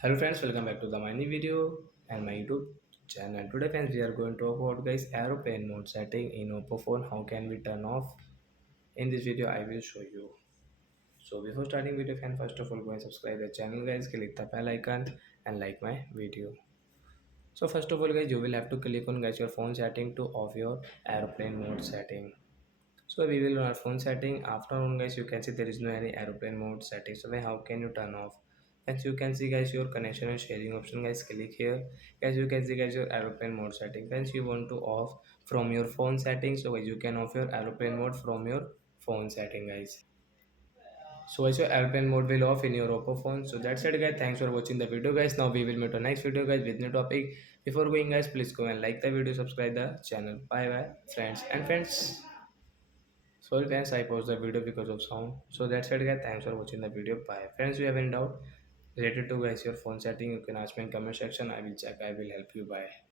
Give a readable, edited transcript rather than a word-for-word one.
Hello friends, welcome back to the my new video and my YouTube channel. Today friends, we are going to talk about guys aeroplane mode setting in Oppo phone. How can we turn off? In this video, I will show you. So before starting video, fan, first of all, go and subscribe the channel guys. Click the bell icon and like my video. So first of all, guys, you will have to click on guys your phone setting to off your aeroplane mode setting. So we will on our phone setting. After on guys, you can see there is no any aeroplane mode setting. So then how can you turn off? As you can see guys, your connection and sharing option guys, click here. As you can see guys, your aeroplane mode setting. Once you want to off from your phone settings, so guys you can off your aeroplane mode from your phone setting guys. So as your airplane mode will off in your Oppo phone. So that's it guys. Thanks for watching the video guys. Now we will meet on next video guys with new topic. Before going guys, please go and like the video, subscribe the channel. Bye bye friends and friends. Sorry friends, I paused the video because of sound. So that's it guys. Thanks for watching the video. Bye. Friends, you have any doubt related to guys your phone setting, you can ask me in comment section. I will check. I will help you. Bye.